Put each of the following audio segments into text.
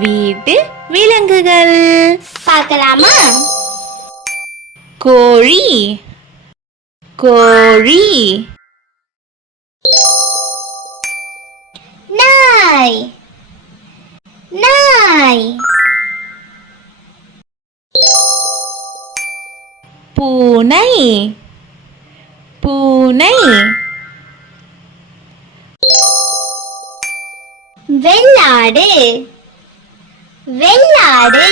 வீட்டு விலங்குகள் பார்க்கலாமா? கோழி கோழி நாய் நாய் பூனை பூனை வெள்ளாடு வெள்ளாடு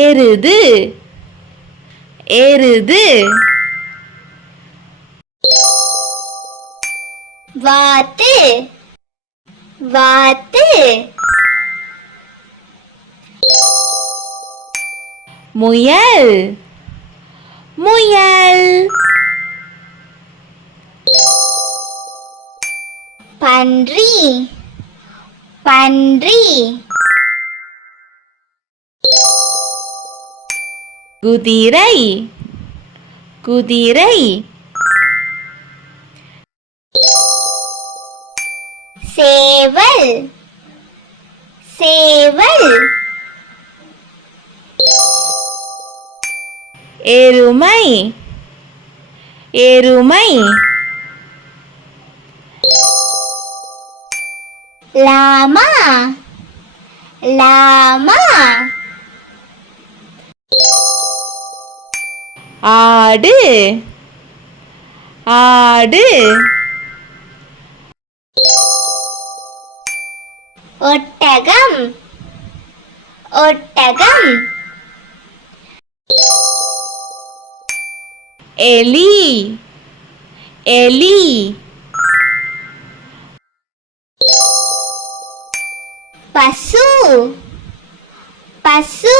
எருது எருது வாத்து வாத்து முயல் முயல் பன்றி பன்றி குதிரை குதிரை சேவல் சேவல் எருமை எருமை லாமா லாமா ஆடு ஆடு ஒட்டகம் ஒட்டகம் எலி எலி பசு பசு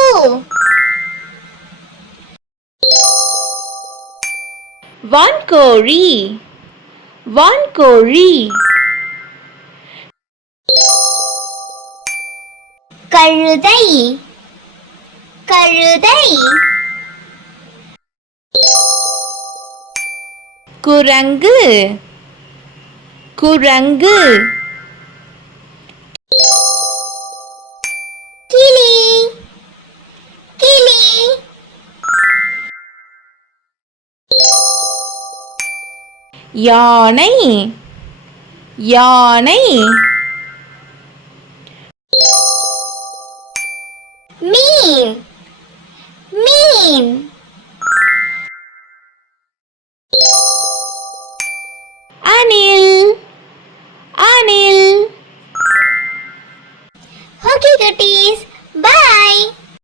வான்கோழி வான்கோழி கழுதை கழுதை குரங்கு குரங்கு கிளி கிளி யானை யானை மீன் மீன் அணில் அணில் Okay, cuties. Bye.